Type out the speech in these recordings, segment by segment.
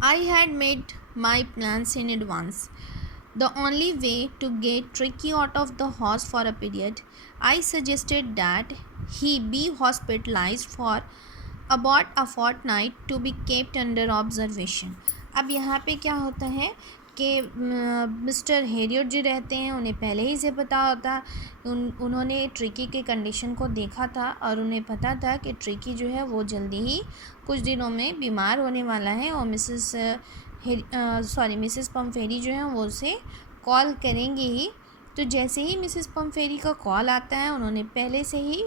I had made my plans in advance. The only way to get Tricky out of the house for a period, I suggested that he be hospitalized for about a fortnight to be kept under observation. अब यहाँ पे क्या होता है कि mister Harriet जो रहते हैं उन्हें पहले ही से पता होता, उन्होंने ट्रिकी के कंडीशन को देखा था और उन्हें पता था कि ट्रिकी जो है वो जल्दी ही कुछ दिनों में बीमार होने वाला है और मिसेस पम्फेरी जो है वो उसे कॉल करेंगे ही। तो जैसे ही मिसेस पम्फेरी का कॉल आता है उन्होंने पहले से ही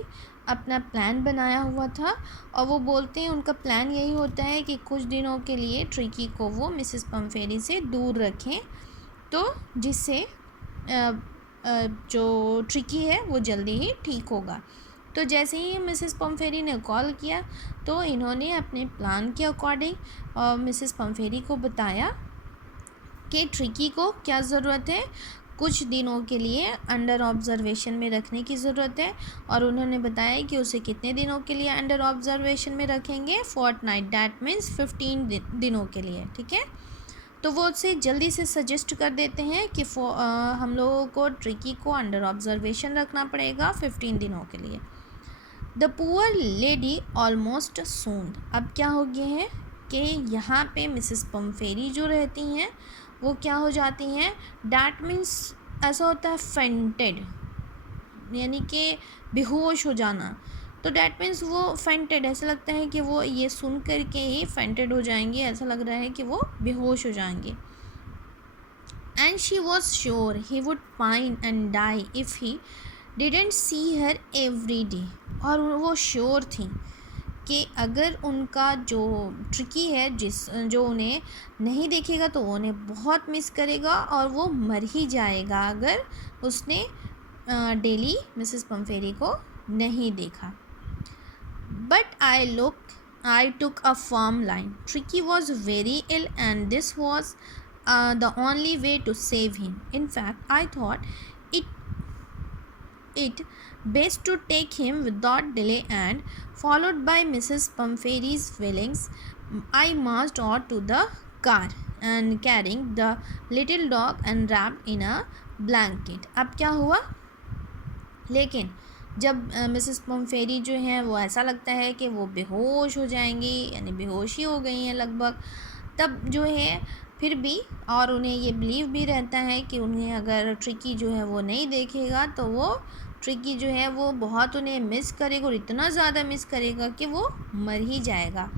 अपना प्लान बनाया हुआ था और वो बोलते हैं उनका प्लान यही होता है कि कुछ दिनों के लिए ट्रिकी को वो मिसेस पम्फेरी से दूर रखें, तो जिससे जो ट्रिकी है वो जल्दी ही ठीक होगा। तो जैसे ही मिसेस पम्फेरी ने कॉल किया तो इन्होंने अपने प्लान के अकॉर्डिंग मिसेस पम्फेरी को बताया कि ट्रिकी को क्या ज़रूरत है, कुछ दिनों के लिए अंडर ऑब्जर्वेशन में रखने की ज़रूरत है। और उन्होंने बताया कि उसे कितने दिनों के लिए अंडर ऑब्जर्वेशन में रखेंगे, फोर्टनाइट, डैट मीन्स 15 दिनों के लिए। ठीक है, तो वो उससे जल्दी से सजेस्ट कर देते हैं कि हम लोगों को ट्रिकी को अंडर ऑब्जर्वेशन रखना पड़ेगा 15 दिनों के लिए। द पुअर लेडी ऑलमोस्ट सून। अब क्या हो गया है कि यहाँ पे मिसेस पम्फेरी जो रहती हैं वो क्या हो जाती हैं, डैट मीन्स ऐसा होता है फेंटेड, यानी कि बेहोश हो जाना। तो डैट मीन्स वो फेंटेड, ऐसा लगता है कि वो ये सुन कर के ही फेंटेड हो जाएंगे, ऐसा लग रहा है कि वो बेहोश हो जाएंगे। And she was sure he would pine and die if he didn't see her every day. और वो श्योर थी कि अगर उनका जो ट्रिकी है जो उन्हें नहीं देखेगा तो वो उन्हें बहुत मिस करेगा और वो मर ही जाएगा अगर उसने डेली मिसेस पम्फेरी को नहीं देखा। But I took a firm line. Tricky was very ill and this was the only way to save him. In fact, I thought it best to take him without delay, and followed by Mrs. Pumfery's feelings, I marched out to the car and carrying the little dog and wrapped in a blanket. अब क्या हुआ, लेकिन जब Mrs पम्फेरी जो हैं वो ऐसा लगता है कि वो बेहोश हो जाएंगी, यानी बेहोशी हो गई हैं लगभग, तब जो है फिर भी, और उन्हें ये बिलीव भी रहता है कि उन्हें अगर ट्रिकी जो है वो नहीं देखेगा तो वो ट्रिकी जो है वो बहुत उन्हें मिस करेगा और इतना ज़्यादा मिस करेगा कि वो मर ही जाएगा।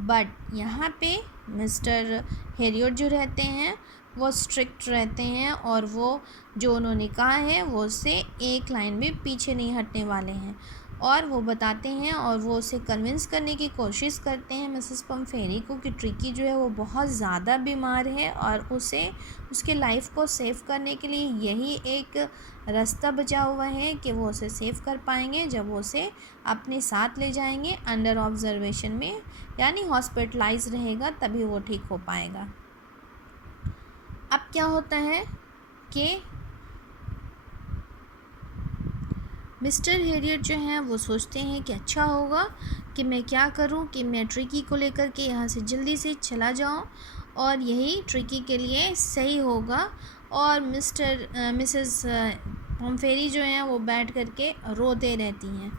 बट यहाँ पे मिस्टर हेरियट जो रहते हैं वो स्ट्रिक्ट रहते हैं और वो जो उन्होंने कहा है वो उससे एक लाइन भी पीछे नहीं हटने वाले हैं, और वो बताते हैं और वो उसे कन्विंस करने की कोशिश करते हैं मिसेस पम्फेरी को कि ट्रिकी जो है वो बहुत ज़्यादा बीमार है और उसे उसके लाइफ को सेव करने के लिए यही एक रास्ता बचा हुआ है कि वो उसे सेव कर पाएंगे जब वो उसे अपने साथ ले जाएंगे अंडर ऑब्जर्वेशन में, यानी हॉस्पिटलाइज रहेगा तभी वो ठीक हो पाएगा। अब क्या होता है कि मिस्टर हेरियट जो हैं वो सोचते हैं कि अच्छा होगा कि मैं क्या करूं कि मैं ट्रिकी को लेकर के यहाँ से जल्दी से चला जाऊं और यही ट्रिकी के लिए सही होगा। और मिसेस पम्फेरी जो हैं वो बैठ करके रोते रहती हैं,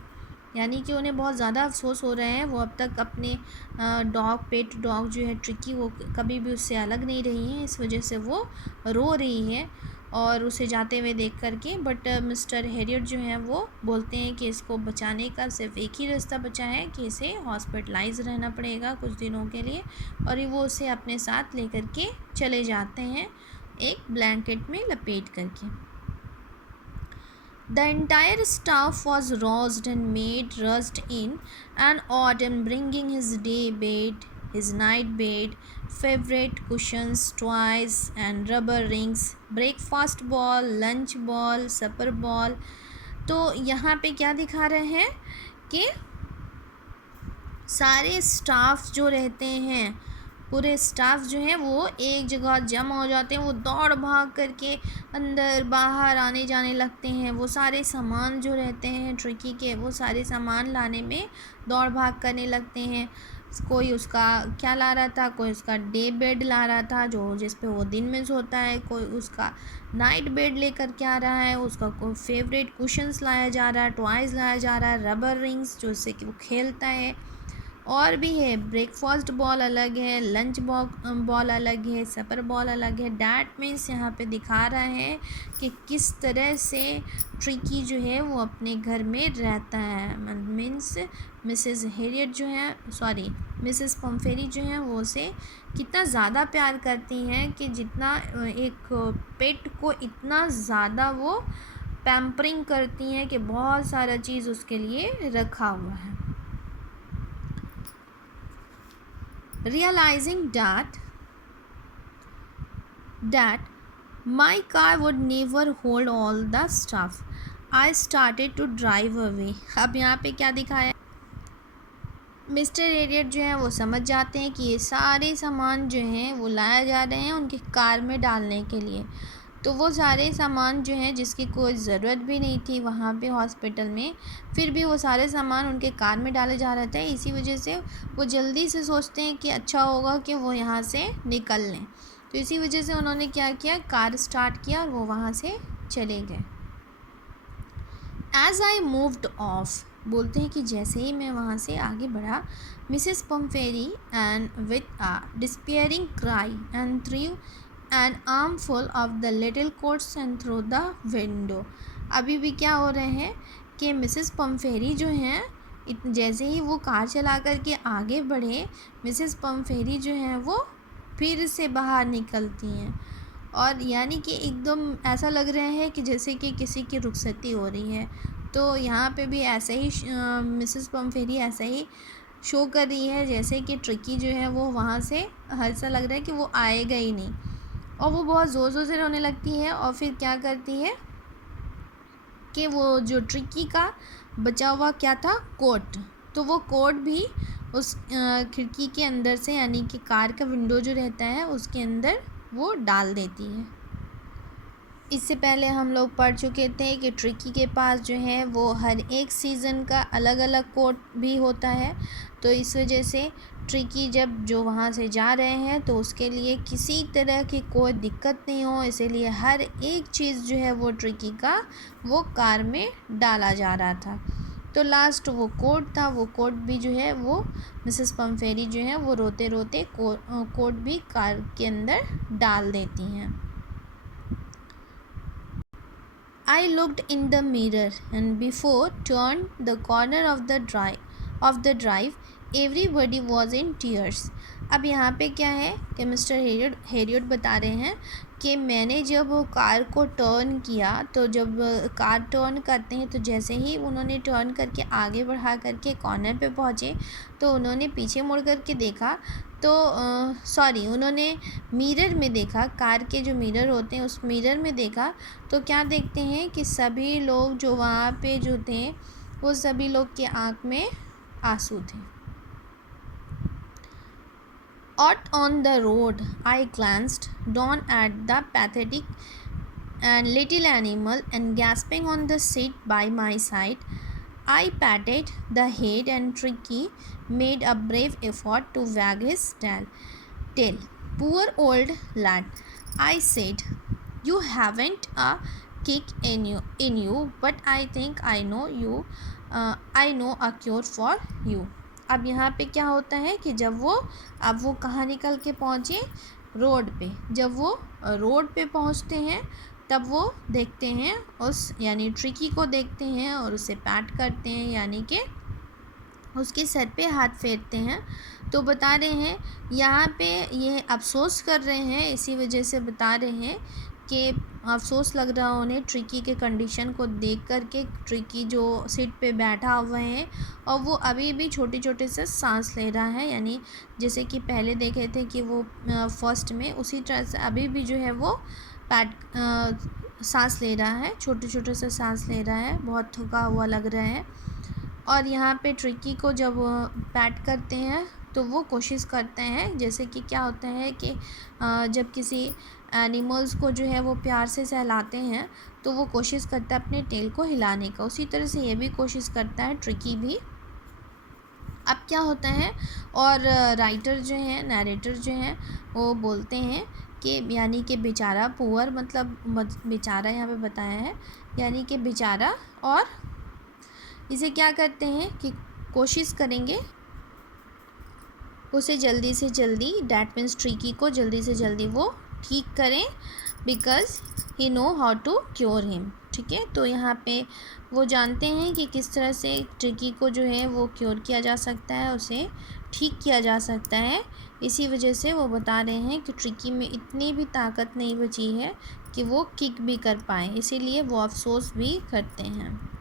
यानी कि उन्हें बहुत ज़्यादा अफसोस हो रहे हैं। वो अब तक अपने पेट डॉग जो है ट्रिकी वो कभी भी उससे अलग नहीं रही हैं, इस वजह से वो रो रही है और उसे जाते हुए देख करके। बट मिस्टर हेरियट जो हैं वो बोलते हैं कि इसको बचाने का सिर्फ एक ही रास्ता बचा है कि इसे हॉस्पिटलाइज रहना पड़ेगा कुछ दिनों के लिए, और वो उसे अपने साथ लेकर के चले जाते हैं एक ब्लैंकेट में लपेट करके। The entire staff was roused and made rushed in an autumn, bringing his day bed, his night bed, favorite cushions, toys and rubber rings, breakfast ball, lunch ball, supper ball। तो यहाँ पे क्या दिखा रहे हैं कि सारे स्टाफ जो रहते हैं, पूरे स्टाफ जो हैं वो एक जगह जमा हो जाते हैं, वो दौड़ भाग करके अंदर बाहर आने जाने लगते हैं। वो सारे सामान जो रहते हैं ट्रिकी के वो सारे सामान लाने में दौड़ भाग करने लगते हैं। कोई उसका क्या ला रहा था, कोई उसका डे बेड ला रहा था जो जिस पे वो दिन में सोता है, कोई उसका नाइट बेड लेकर के आ रहा है, उसका कोई फेवरेट कुशन्स लाया जा रहा है, टॉयज़ लाया जा रहा है, रबर रिंग्स जो उससे कि वो खेलता है, और भी है। ब्रेकफास्ट बॉल अलग है, लंच बॉल अलग है, सपर बॉल अलग है। डैट मीन्स यहाँ पे दिखा रहा है कि किस तरह से ट्रिकी जो है वो अपने घर में रहता है। मीन्स मिसेस हैरियट जो है, सॉरी मिसेस पम्फेरी जो है वो उसे कितना ज़्यादा प्यार करती हैं कि जितना एक पेट को इतना ज़्यादा वो पैम्परिंग करती हैं कि बहुत सारा चीज़ उसके लिए रखा हुआ है। Realizing that my car would never hold all the stuff, I started to drive away. अब यहाँ पे क्या दिखाया, मिस्टर एरियट जो है वो समझ जाते हैं कि ये सारे सामान जो हैं वो लाया जा रहे हैं उनके कार में डालने के लिए। तो वो सारे सामान जो हैं जिसकी कोई ज़रूरत भी नहीं थी वहाँ पे हॉस्पिटल में, फिर भी वो सारे सामान उनके कार में डाले जा रहे थे। इसी वजह से वो जल्दी से सोचते हैं कि अच्छा होगा कि वो यहाँ से निकल लें। तो इसी वजह से उन्होंने क्या किया, कार स्टार्ट किया और वो वहाँ से चले गए। एज़ आई मूव्ड ऑफ, बोलते हैं कि जैसे ही मैं वहाँ से आगे बढ़ा, Mrs Pumphrey and with a despairing cry and through an armful of the little coats and through the window. अभी भी क्या हो रहे हैं कि मिसेस पम्फेरी जो हैं जैसे ही वो कार चला कर के आगे बढ़े, मिसेस पम्फेरी जो हैं वो फिर से बाहर निकलती हैं और यानी कि एकदम ऐसा लग रहा है कि जैसे कि किसी की रुखसती हो रही है। तो यहाँ पे भी ऐसे ही मिसेस पम्फेरी ऐसा ही शो कर रही है जैसे कि ट्रिकी जो है वो वहाँ से ऐसा लग रहा है कि वो आएगा ही नहीं, और वो बहुत ज़ोर ज़ोर से रोने लगती है। और फिर क्या करती है कि वो जो ट्रिकी का बचा हुआ क्या था, कोट, तो वो कोट भी उस खिड़की के अंदर से यानी कि कार का विंडो जो रहता है उसके अंदर वो डाल देती है। इससे पहले हम लोग पढ़ चुके थे कि ट्रिकी के पास जो है वो हर एक सीज़न का अलग अलग कोट भी होता है। तो इस वजह से ट्रिकी जब जो वहाँ से जा रहे हैं तो उसके लिए किसी तरह की कोई दिक्कत नहीं हो, इसीलिए हर एक चीज़ जो है वो ट्रिकी का वो कार में डाला जा रहा था। तो लास्ट वो कोट था, वो कोट भी जो है वो मिसेस पम्फेरी जो है वो रोते रोते कोट भी कार के अंदर डाल देती हैं। I looked in the mirror and before turned the corner of the drive, everybody was in tears. अब यहाँ पे क्या है कि मिस्टर हैरियट बता रहे हैं कि मैंने जब कार को टर्न किया, तो जब कार टर्न करते हैं तो जैसे ही उन्होंने टर्न करके आगे बढ़ा करके कॉर्नर पे पहुँचे तो उन्होंने पीछे मुड़ करके देखा, तो उन्होंने मिरर में देखा, कार के जो मिरर होते हैं उस मिरर में देखा, तो क्या देखते हैं कि सभी लोग जो वहाँ पे जो थे वो सभी लोग के आँख में आंसू थे। Out on the road, I glanced down at the pathetic and little animal and gasping on the seat by my side, I patted the head and Tricky made a brave effort to wag his tail. Poor old lad, I said, you haven't a kick in you, but I think I know a cure for you. अब यहाँ पे क्या होता है कि जब वो कहाँ निकल के पहुँचे, रोड पे। जब वो रोड पे पहुँचते हैं तब वो देखते हैं उस यानी ट्रिकी को देखते हैं और उसे पैट करते हैं, यानी कि उसके सर पे हाथ फेरते हैं। तो बता रहे हैं यहाँ पे ये अफसोस कर रहे हैं, इसी वजह से बता रहे हैं कि अफसोस लग रहा है उन्हें ट्रिकी के कंडीशन को देख कर के। ट्रिकी जो सीट पे बैठा हुआ है और वो अभी भी छोटे छोटे से सांस ले रहा है, यानी जैसे कि पहले देखे थे कि वो फर्स्ट में, उसी तरह से अभी भी जो है वो सांस ले रहा है, छोटे छोटे से सांस ले रहा है, बहुत थका हुआ लग रहा है। और यहाँ पे ट्रिकी को जब पैट करते हैं तो वो कोशिश करते हैं, जैसे कि क्या होता है कि जब किसी एनिमल्स को जो है वो प्यार से सहलाते हैं तो वो कोशिश करता है अपने टेल को हिलाने का, उसी तरह से ये भी कोशिश करता है ट्रिकी भी अब क्या होता है, और राइटर जो हैं, नरेटर जो हैं, वो बोलते हैं कि यानी कि बेचारा पुअर, मतलब बेचारा यहाँ पे बताया है, यानी कि बेचारा, और इसे क्या करते हैं कि कोशिश करेंगे उसे जल्दी से जल्दी, डैट मीन्स ट्रिकी को जल्दी से जल्दी वो ठीक करें, because he know how to cure him. ठीक है, तो यहाँ पे वो जानते हैं कि किस तरह से ट्रिकी को जो है वो क्योर किया जा सकता है, उसे ठीक किया जा सकता है। इसी वजह से वो बता रहे हैं कि ट्रिकी में इतनी भी ताकत नहीं बची है कि वो किक भी कर पाए, इसीलिए वो अफसोस भी करते हैं।